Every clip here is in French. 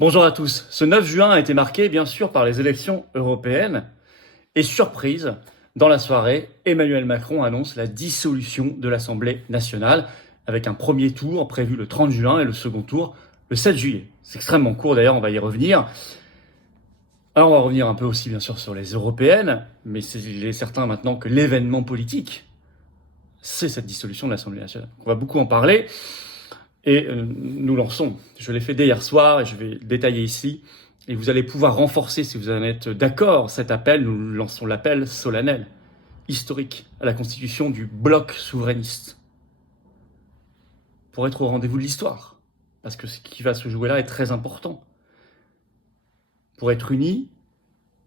Bonjour à tous. Ce 9 juin a été marqué bien sûr par les élections européennes et surprise, dans la soirée, Emmanuel Macron annonce la dissolution de l'Assemblée nationale avec un premier tour prévu le 30 juin et le second tour le 7 juillet. C'est extrêmement court d'ailleurs, on va y revenir. Alors on va revenir un peu aussi bien sûr sur les européennes, mais il est certain maintenant que l'événement politique, c'est cette dissolution de l'Assemblée nationale. On va beaucoup en parler. Et nous lançons, je l'ai fait dès hier soir et je vais détailler ici, et vous allez pouvoir renforcer, si vous en êtes d'accord, cet appel. Nous lançons l'appel solennel, historique, à la constitution du bloc souverainiste, pour être au rendez-vous de l'histoire, parce que ce qui va se jouer là est très important, pour être unis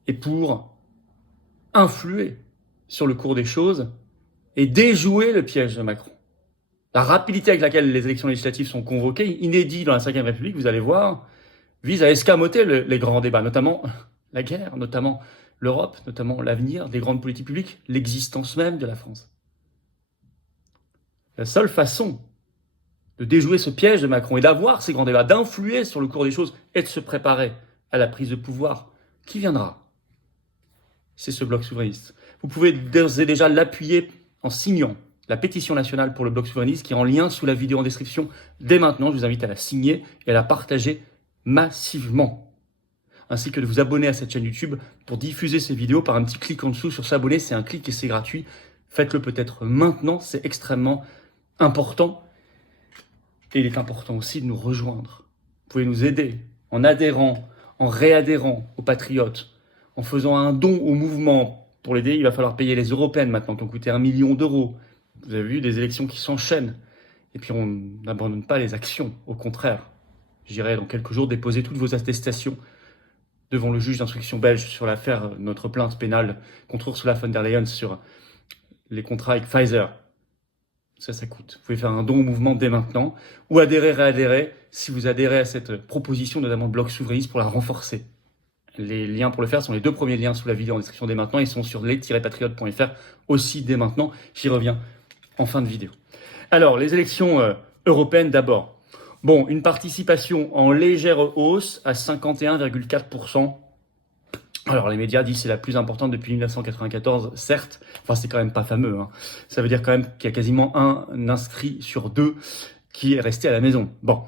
et pour influer sur le cours des choses et déjouer le piège de Macron. La rapidité avec laquelle les élections législatives sont convoquées, inédit dans la Ve République, vous allez voir, vise à escamoter les grands débats, notamment la guerre, notamment l'Europe, notamment l'avenir des grandes politiques publiques, l'existence même de la France. La seule façon de déjouer ce piège de Macron et d'avoir ces grands débats, d'influer sur le cours des choses et de se préparer à la prise de pouvoir qui viendra, c'est ce bloc souverainiste. Vous pouvez d'ores et déjà l'appuyer en signant la pétition nationale pour le bloc souverainiste qui est en lien sous la vidéo en description dès maintenant. Je vous invite à la signer et à la partager massivement. Ainsi que de vous abonner à cette chaîne YouTube pour diffuser ces vidéos par un petit clic en dessous sur s'abonner. C'est un clic et c'est gratuit. Faites-le peut-être maintenant, c'est extrêmement important. Et il est important aussi de nous rejoindre. Vous pouvez nous aider en adhérant, en réadhérant aux patriotes, en faisant un don au mouvement. Pour l'aider, il va falloir payer les européennes maintenant qui ont coûté 1 million d'euros. Vous avez vu des élections qui s'enchaînent. Et puis on n'abandonne pas les actions. Au contraire, j'irai dans quelques jours déposer toutes vos attestations devant le juge d'instruction belge sur l'affaire, notre plainte pénale contre Ursula von der Leyen sur les contrats avec Pfizer. Ça coûte. Vous pouvez faire un don au mouvement dès maintenant ou adhérer, réadhérer si vous adhérez à cette proposition, notamment de bloc souverainiste, pour la renforcer. Les liens pour le faire sont les 2 premiers liens sous la vidéo en description dès maintenant. Ils sont sur les-patriotes.fr aussi dès maintenant. J'y reviens en fin de vidéo. Alors, les élections européennes d'abord. Bon, une participation en légère hausse à 51,4%. Alors, les médias disent que c'est la plus importante depuis 1994, certes. Enfin, c'est quand même pas fameux, hein. Ça veut dire quand même qu'il y a quasiment un inscrit sur 2 qui est resté à la maison. Bon.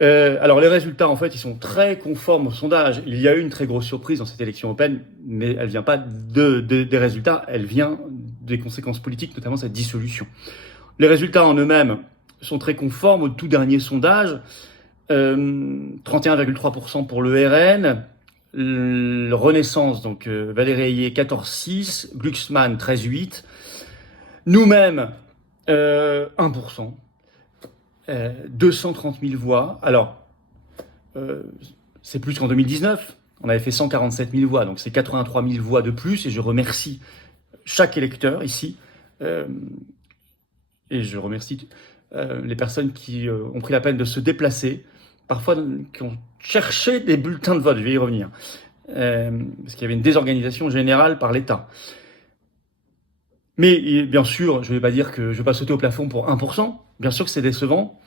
Alors, les résultats, en fait, ils sont très conformes au sondage. Il y a eu une très grosse surprise dans cette élection européenne, mais elle vient pas des résultats, elle vient des conséquences politiques, notamment cette dissolution. Les résultats en eux-mêmes sont très conformes au tout dernier sondage. 31,3% pour le RN, le Renaissance, donc Valérie Ayé, 14,6%, Glucksmann, 13,8%, nous-mêmes, 1%. 230 000 voix. Alors, c'est plus qu'en 2019. On avait fait 147 000 voix, donc c'est 83 000 voix de plus. Et je remercie chaque électeur ici. Et je remercie les personnes qui ont pris la peine de se déplacer, parfois qui ont cherché des bulletins de vote. Je vais y revenir. Parce qu'il y avait une désorganisation générale par l'État. Mais bien sûr, je ne vais pas dire que je vais pas sauter au plafond pour 1%. Bien sûr que c'est décevant.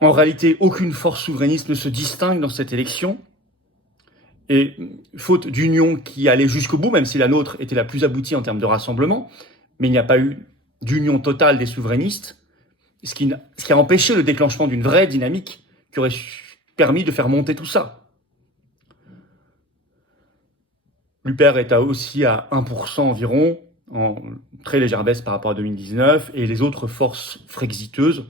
En réalité, aucune force souverainiste ne se distingue dans cette élection. Et faute d'union qui allait jusqu'au bout, même si la nôtre était la plus aboutie en termes de rassemblement, mais il n'y a pas eu d'union totale des souverainistes, ce qui a empêché le déclenchement d'une vraie dynamique qui aurait permis de faire monter tout ça. L'UPR est aussi à 1% environ, en très légère baisse par rapport à 2019, et les autres forces frexiteuses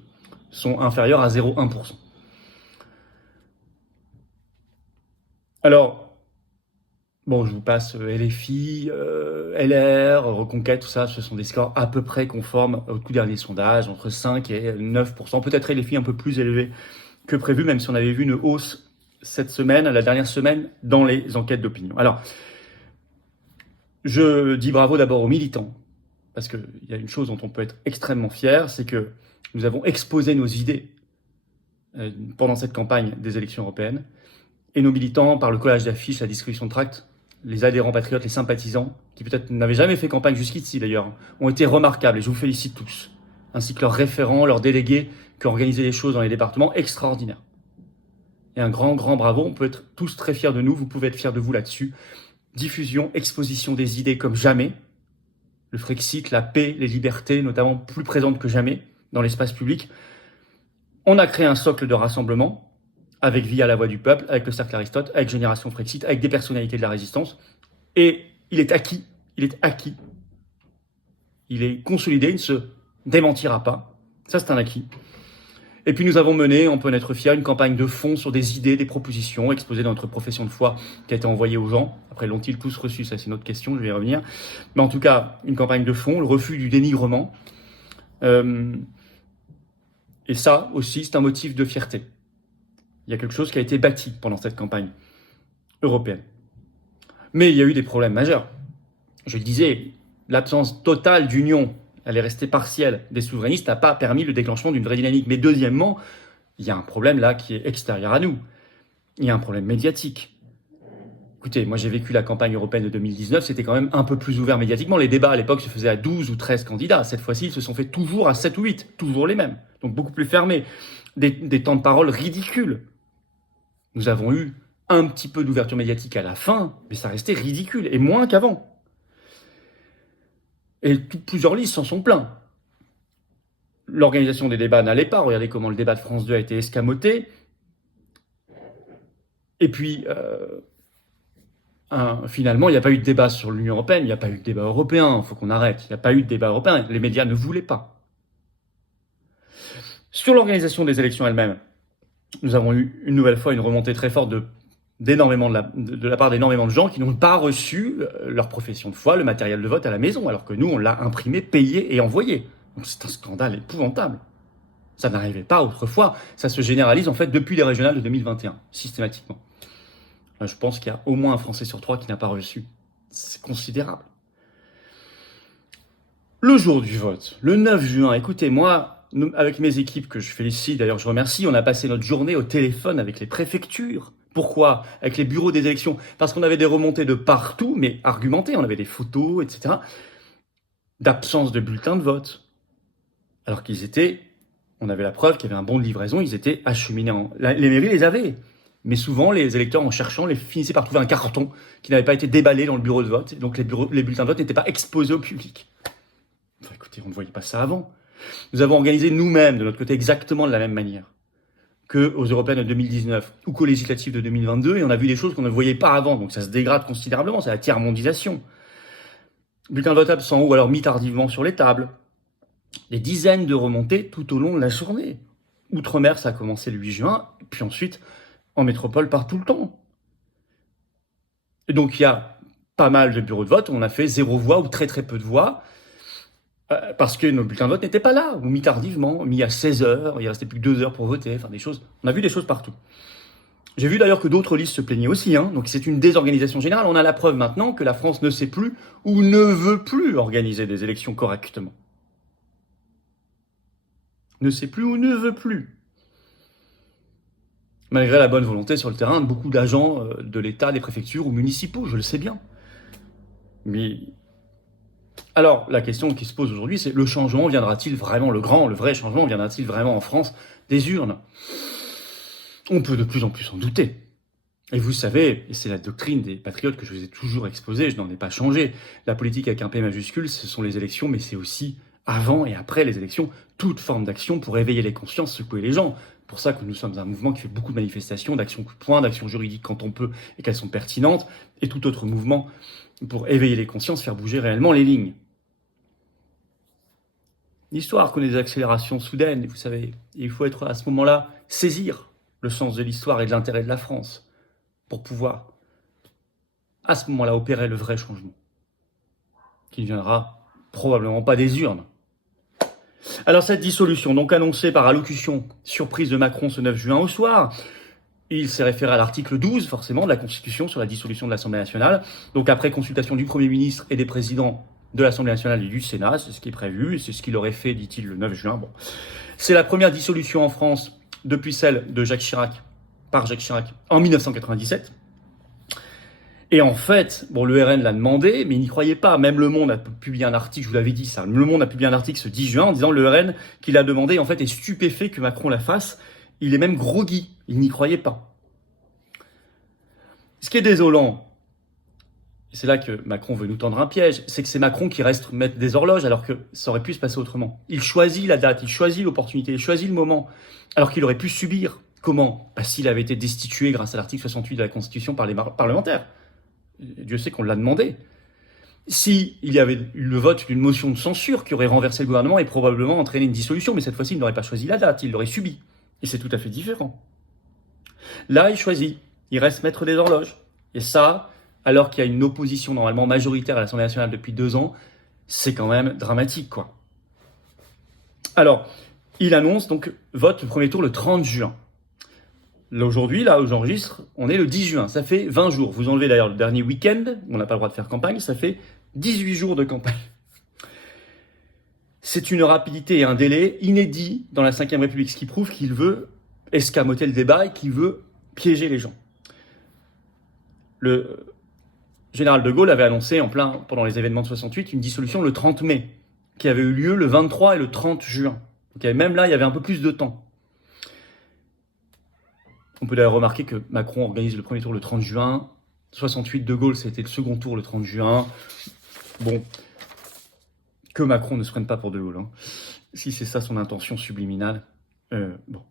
sont inférieures à 0,1%. Alors, bon, je vous passe LFI, LR, Reconquête, tout ça, ce sont des scores à peu près conformes au tout dernier sondage, entre 5 et 9%. Peut-être LFI un peu plus élevé que prévu, même si on avait vu une hausse cette semaine, la dernière semaine, dans les enquêtes d'opinion. Alors, je dis bravo d'abord aux militants, parce qu'il y a une chose dont on peut être extrêmement fier, c'est que nous avons exposé nos idées pendant cette campagne des élections européennes, et nos militants, par le collage d'affiches, la distribution de tracts, les adhérents patriotes, les sympathisants, qui peut-être n'avaient jamais fait campagne jusqu'ici d'ailleurs, ont été remarquables, et je vous félicite tous, ainsi que leurs référents, leurs délégués, qui ont organisé les choses dans les départements extraordinaires. Et un grand, grand bravo, on peut être tous très fiers de nous, vous pouvez être fiers de vous là-dessus. Diffusion, exposition des idées comme jamais. Le Frexit, la paix, les libertés, notamment plus présentes que jamais dans l'espace public. On a créé un socle de rassemblement avec Via la Voix du Peuple, avec le Cercle Aristote, avec Génération Frexit, avec des personnalités de la résistance. Et il est acquis, il est consolidé, il ne se démentira pas. Ça, c'est un acquis. Et puis nous avons mené, on peut en être fiers, une campagne de fond sur des idées, des propositions exposées dans notre profession de foi qui a été envoyée aux gens. Après, l'ont-ils tous reçu? Ça, c'est une autre question, je vais y revenir. Mais en tout cas, une campagne de fond, le refus du dénigrement. Et ça aussi, c'est un motif de fierté. Il y a quelque chose qui a été bâti pendant cette campagne européenne. Mais il y a eu des problèmes majeurs. Je le disais, l'absence totale d'union, elle est restée partielle des souverainistes, n'a pas permis le déclenchement d'une vraie dynamique. Mais deuxièmement, il y a un problème là qui est extérieur à nous. Il y a un problème médiatique. Écoutez, moi j'ai vécu la campagne européenne de 2019, c'était quand même un peu plus ouvert médiatiquement. Les débats à l'époque se faisaient à 12 ou 13 candidats. Cette fois-ci, ils se sont faits toujours à 7 ou 8, toujours les mêmes. Donc beaucoup plus fermés. Des temps de parole ridicules. Nous avons eu un petit peu d'ouverture médiatique à la fin, mais ça restait ridicule, et moins qu'avant. Et plusieurs listes s'en sont plaints. L'organisation des débats n'allait pas. Regardez comment le débat de France 2 a été escamoté. Et puis, finalement, il n'y a pas eu de débat sur l'Union européenne, il n'y a pas eu de débat européen, il faut qu'on arrête. Il n'y a pas eu de débat européen, les médias ne voulaient pas. Sur l'organisation des élections elles-mêmes, nous avons eu une nouvelle fois une remontée très forte de la part d'énormément de gens qui n'ont pas reçu leur profession de foi, le matériel de vote à la maison, alors que nous, on l'a imprimé, payé et envoyé. Donc c'est un scandale épouvantable. Ça n'arrivait pas autrefois. Ça se généralise en fait depuis les régionales de 2021, systématiquement. Là, je pense qu'il y a au moins un Français sur 3 qui n'a pas reçu. C'est considérable. Le jour du vote, le 9 juin, écoutez, moi, avec mes équipes que je félicite, d'ailleurs je remercie, on a passé notre journée au téléphone avec les préfectures. Pourquoi? Avec les bureaux des élections. Parce qu'on avait des remontées de partout, mais argumentées. On avait des photos, etc. d'absence de bulletins de vote. Alors on avait la preuve qu'il y avait un bon de livraison, ils étaient acheminés les mairies les avaient. Mais souvent, les électeurs, en cherchant, finissaient par trouver un carton qui n'avait pas été déballé dans le bureau de vote. Donc les bulletins de vote n'étaient pas exposés au public. Enfin, écoutez, on ne voyait pas ça avant. Nous avons organisé nous-mêmes, de notre côté, exactement de la même manière qu'aux européennes de 2019 ou qu'aux législatives de 2022, et on a vu des choses qu'on ne voyait pas avant, donc ça se dégrade considérablement, c'est la tiers-mondisation. Bulletins de vote absents ou alors mis tardivement sur les tables. Des dizaines de remontées tout au long de la journée. Outre-mer, ça a commencé le 8 juin, puis ensuite, en métropole, par tout le temps. Et donc, il y a pas mal de bureaux de vote où on a fait 0 voix ou très très peu de voix, parce que nos bulletins de vote n'étaient pas là, ou mis tardivement, mis à 16h, il restait plus que 2 heures pour voter, enfin des choses. On a vu des choses partout. J'ai vu d'ailleurs que d'autres listes se plaignaient aussi, donc c'est une désorganisation générale. On a la preuve maintenant que la France ne sait plus ou ne veut plus organiser des élections correctement. Ne sait plus ou ne veut plus. Malgré la bonne volonté sur le terrain de beaucoup d'agents de l'État, des préfectures ou municipaux, je le sais bien. Mais alors, la question qui se pose aujourd'hui, c'est le changement viendra-t-il vraiment, le vrai changement viendra-t-il vraiment en France des urnes? On peut de plus en plus en douter. Et vous savez, et c'est la doctrine des patriotes que je vous ai toujours exposée, je n'en ai pas changé, la politique avec un P majuscule, ce sont les élections, mais c'est aussi avant et après les élections, toute forme d'action pour éveiller les consciences, secouer les gens. C'est pour ça que nous sommes un mouvement qui fait beaucoup de manifestations, d'actions coup de poing, d'actions juridiques quand on peut et qu'elles sont pertinentes, et tout autre mouvement pour éveiller les consciences, faire bouger réellement les lignes. L'histoire connaît des accélérations soudaines, vous savez, et il faut être à ce moment-là, saisir le sens de l'histoire et de l'intérêt de la France pour pouvoir, à ce moment-là, opérer le vrai changement, qui ne viendra probablement pas des urnes. Alors cette dissolution, donc annoncée par allocution surprise de Macron ce 9 juin au soir, il s'est référé à l'article 12, forcément, de la Constitution sur la dissolution de l'Assemblée nationale. Donc après consultation du Premier ministre et des présidents de l'Assemblée nationale et du Sénat, c'est ce qui est prévu, c'est ce qu'il aurait fait, dit-il, le 9 juin. Bon. C'est la première dissolution en France depuis celle de Jacques Chirac, par Jacques Chirac, en 1997. Et en fait, bon, le RN l'a demandé, mais il n'y croyait pas. Même Le Monde a publié un article, je vous l'avais dit ça, Le Monde a publié un article ce 10 juin en disant le RN qui l'a demandé, en fait, est stupéfait que Macron la fasse. Il est même groggy, il n'y croyait pas. Ce qui est désolant, et c'est là que Macron veut nous tendre un piège, c'est que c'est Macron qui reste maître des horloges alors que ça aurait pu se passer autrement. Il choisit la date, il choisit l'opportunité, il choisit le moment, alors qu'il aurait pu subir. Comment? S'il avait été destitué grâce à l'article 68 de la Constitution par les parlementaires. Dieu sait qu'on l'a demandé. S'il y avait eu le vote d'une motion de censure qui aurait renversé le gouvernement et probablement entraîné une dissolution, mais cette fois-ci, il n'aurait pas choisi la date, il l'aurait subi. Et c'est tout à fait différent. Là, il choisit, il reste maître des horloges. Et ça, alors qu'il y a une opposition normalement majoritaire à l'Assemblée nationale depuis 2 ans, c'est quand même dramatique, quoi. Alors, il annonce donc vote le premier tour le 30 juin. Là, aujourd'hui, là où j'enregistre, on est le 10 juin. Ça fait 20 jours. Vous enlevez d'ailleurs le dernier week-end, on n'a pas le droit de faire campagne, ça fait 18 jours de campagne. C'est une rapidité et un délai inédit dans la Ve République, ce qui prouve qu'il veut escamoter le débat et qu'il veut piéger les gens. Le général de Gaulle avait annoncé pendant les événements de 68 une dissolution le 30 mai, qui avait eu lieu le 23 et le 30 juin. Donc même là, il y avait un peu plus de temps. On peut d'ailleurs remarquer que Macron organise le premier tour le 30 juin. 68, de Gaulle, c'était le second tour le 30 juin. Bon, que Macron ne se prenne pas pour de Gaulle. Hein. Si c'est ça son intention subliminale. Bon,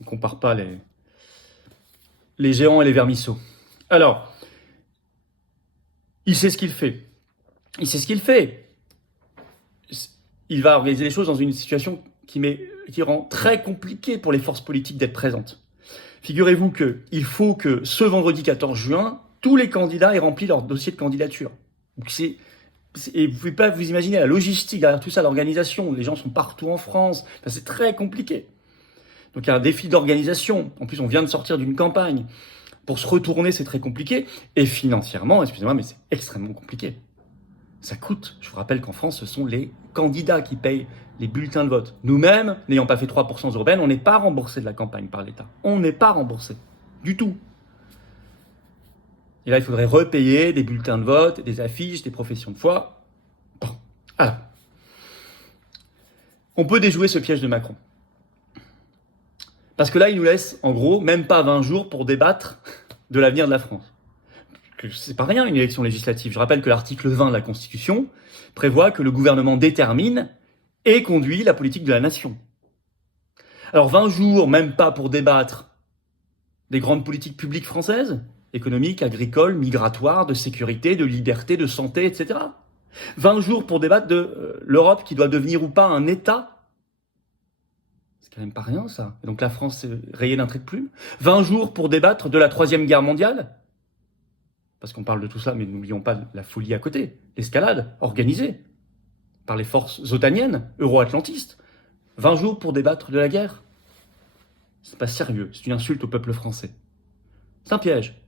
on ne compare pas les géants et les vermisseaux. Alors, il sait ce qu'il fait. Il sait ce qu'il fait. Il va organiser les choses dans une situation qui rend très compliqué pour les forces politiques d'être présentes. Figurez-vous qu'il faut que ce vendredi 14 juin, tous les candidats aient rempli leur dossier de candidature. Donc et vous ne pouvez pas vous imaginer la logistique derrière tout ça, l'organisation. Les gens sont partout en France. Enfin, c'est très compliqué. Donc il y a un défi d'organisation. En plus, on vient de sortir d'une campagne. Pour se retourner, c'est très compliqué. Et financièrement, excusez-moi, mais c'est extrêmement compliqué. Ça coûte. Je vous rappelle qu'en France, ce sont les candidats qui payent les bulletins de vote. Nous-mêmes, n'ayant pas fait 3% européennes, on n'est pas remboursé de la campagne par l'État. On n'est pas remboursé. Du tout. Et là, il faudrait repayer des bulletins de vote, des affiches, des professions de foi. Bon. Alors. On peut déjouer ce piège de Macron. Parce que là, il nous laisse, en gros, même pas 20 jours pour débattre de l'avenir de la France. C'est pas rien, une élection législative. Je rappelle que l'article 20 de la Constitution prévoit que le gouvernement détermine et conduit la politique de la nation. Alors 20 jours, même pas pour débattre des grandes politiques publiques françaises, économiques, agricoles, migratoires, de sécurité, de liberté, de santé, etc. 20 jours pour débattre de l'Europe qui doit devenir ou pas un État. C'est quand même pas rien, ça. Et donc la France est rayée d'un trait de plume. 20 jours pour débattre de la Troisième Guerre mondiale. Parce qu'on parle de tout ça, mais n'oublions pas la folie à côté. L'escalade organisée par les forces otaniennes, euro-atlantistes. 20 jours pour débattre de la guerre. C'est pas sérieux, c'est une insulte au peuple français. C'est un piège.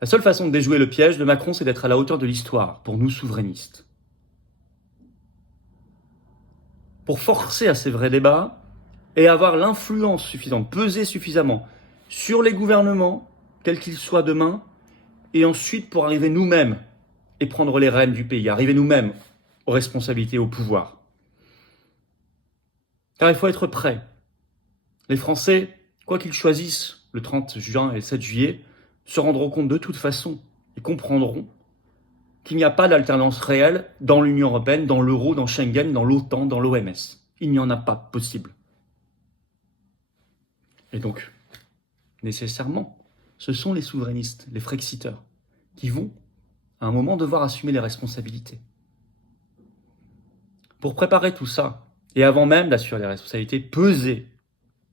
La seule façon de déjouer le piège de Macron, c'est d'être à la hauteur de l'histoire, pour nous souverainistes. Pour forcer à ces vrais débats et avoir l'influence suffisante, peser suffisamment sur les gouvernements, quels qu'ils soient demain, et ensuite pour arriver nous-mêmes et prendre les rênes du pays, arriver nous-mêmes aux responsabilités, au pouvoir. Car il faut être prêt. Les Français, quoi qu'ils choisissent le 30 juin et le 7 juillet, se rendront compte de toute façon et comprendront qu'il n'y a pas d'alternance réelle dans l'Union européenne, dans l'euro, dans Schengen, dans l'OTAN, dans l'OMS. Il n'y en a pas possible. Et donc, nécessairement, ce sont les souverainistes, les frexiteurs, qui vont, à un moment, devoir assumer les responsabilités. Pour préparer tout ça, et avant même d'assurer les responsabilités, peser,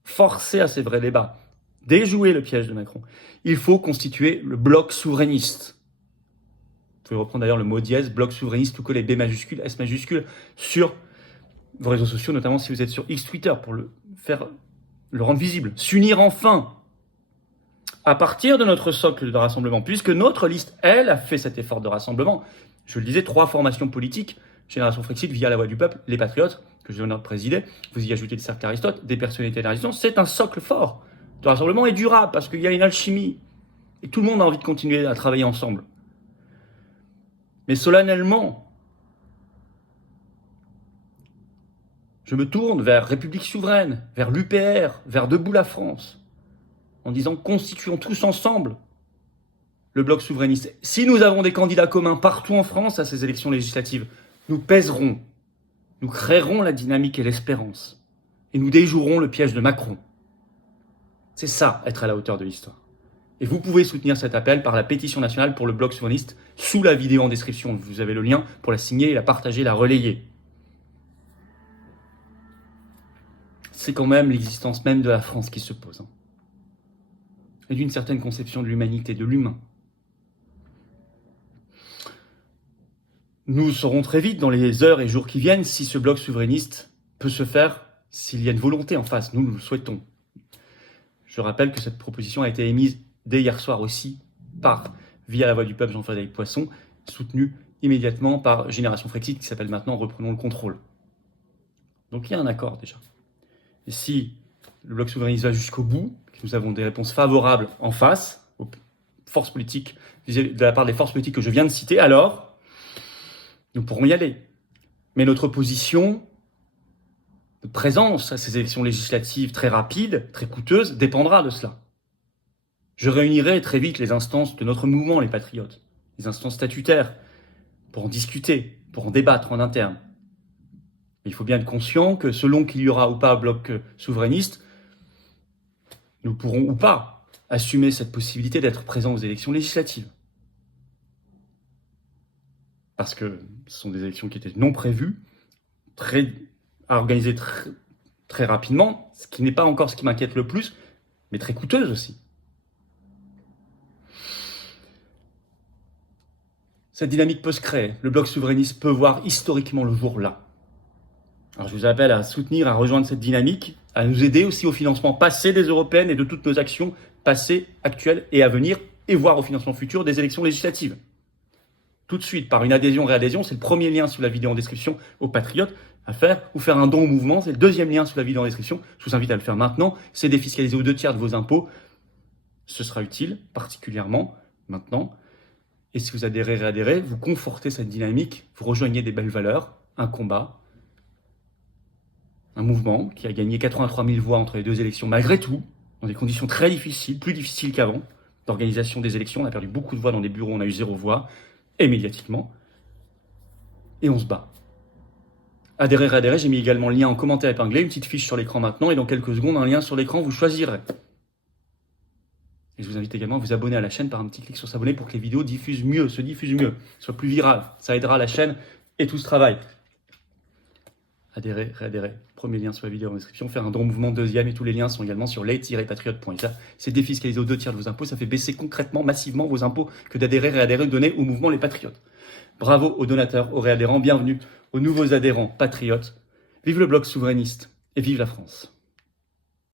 forcer à ces vrais débats, déjouer le piège de Macron, il faut constituer le bloc souverainiste. Vous pouvez reprendre d'ailleurs le mot dièse, bloc souverainiste, tout collé, B majuscule, S majuscule, sur vos réseaux sociaux, notamment si vous êtes sur X Twitter, pour le rendre visible. S'unir enfin à partir de notre socle de rassemblement, puisque notre liste, elle, a fait cet effort de rassemblement. Je le disais, 3 formations politiques, Génération Frexit, Via la Voix du Peuple, les Patriotes, que j'ai l'honneur de présider, vous y ajoutez le cercle Aristote, des personnalités de la résistance, c'est un socle fort de rassemblement et durable, parce qu'il y a une alchimie, et tout le monde a envie de continuer à travailler ensemble. Mais solennellement, je me tourne vers République Souveraine, vers l'UPR, vers Debout la France, en disant « Constituons tous ensemble le bloc souverainiste. Si nous avons des candidats communs partout en France à ces élections législatives, nous pèserons, nous créerons la dynamique et l'espérance, et nous déjouerons le piège de Macron. » C'est ça, être à la hauteur de l'histoire. Et vous pouvez soutenir cet appel par la pétition nationale pour le bloc souverainiste sous la vidéo en description. Vous avez le lien pour la signer, la partager, la relayer. C'est quand même l'existence même de la France qui se pose. Et d'une certaine conception de l'humanité, de l'humain. Nous saurons très vite, dans les heures et jours qui viennent, si ce bloc souverainiste peut se faire, s'il y a une volonté en face. Nous le souhaitons. Je rappelle que cette proposition a été émise dès hier soir aussi via la Voix du Peuple Jean-Frédéric Poisson, soutenue immédiatement par Génération Frexit, qui s'appelle maintenant Reprenons le contrôle. Donc il y a un accord déjà. Et si le bloc souverainiste va jusqu'au bout, que nous avons des réponses favorables en face, aux forces politiques, de la part des forces politiques que je viens de citer, alors nous pourrons y aller. Mais notre position de présence à ces élections législatives très rapides, très coûteuses, dépendra de cela. Je réunirai très vite les instances de notre mouvement, les Patriotes, les instances statutaires, pour en discuter, pour en débattre en interne. Il faut bien être conscient que selon qu'il y aura ou pas un bloc souverainiste, nous pourrons ou pas assumer cette possibilité d'être présents aux élections législatives. Parce que ce sont des élections qui étaient non prévues, à organiser très rapidement, ce qui n'est pas encore ce qui m'inquiète le plus, mais très coûteuses aussi. Cette dynamique peut se créer. Le bloc souverainiste peut voir historiquement le jour là. Alors je vous appelle à soutenir, à rejoindre cette dynamique, à nous aider aussi au financement passé des européennes et de toutes nos actions passées, actuelles et à venir, et voire au financement futur des élections législatives. Tout de suite, par une adhésion-réadhésion, c'est le premier lien sous la vidéo en description aux Patriotes à faire, ou faire un don au mouvement, c'est le deuxième lien sous la vidéo en description. Je vous invite à le faire maintenant. C'est défiscaliser aux 2/3 de vos impôts. Ce sera utile, particulièrement maintenant. Et si vous réadhérez, vous confortez cette dynamique, vous rejoignez des belles valeurs, un combat, un mouvement qui a gagné 83 000 voix entre les deux élections, malgré tout, dans des conditions très difficiles, plus difficiles qu'avant, d'organisation des élections. On a perdu beaucoup de voix dans des bureaux, on a eu 0 voix, et médiatiquement. Et on se bat. Adhérer, j'ai mis également le lien en commentaire épinglé, une petite fiche sur l'écran maintenant, et dans quelques secondes, un lien sur l'écran, vous choisirez. Et je vous invite également à vous abonner à la chaîne par un petit clic sur s'abonner pour que les vidéos se diffusent mieux, soient plus virales. Ça aidera la chaîne et tout ce travail. Adhérer, réadhérer. Premier lien sur la vidéo en description. Faire un don au mouvement, deuxième, et tous les liens sont également sur les-patriotes.fr. C'est défiscaliser aux 2/3 de vos impôts. Ça fait baisser concrètement, massivement vos impôts que d'adhérer, réadhérer, donner au mouvement Les Patriotes. Bravo aux donateurs, aux réadhérents. Bienvenue aux nouveaux adhérents patriotes. Vive le bloc souverainiste et vive la France.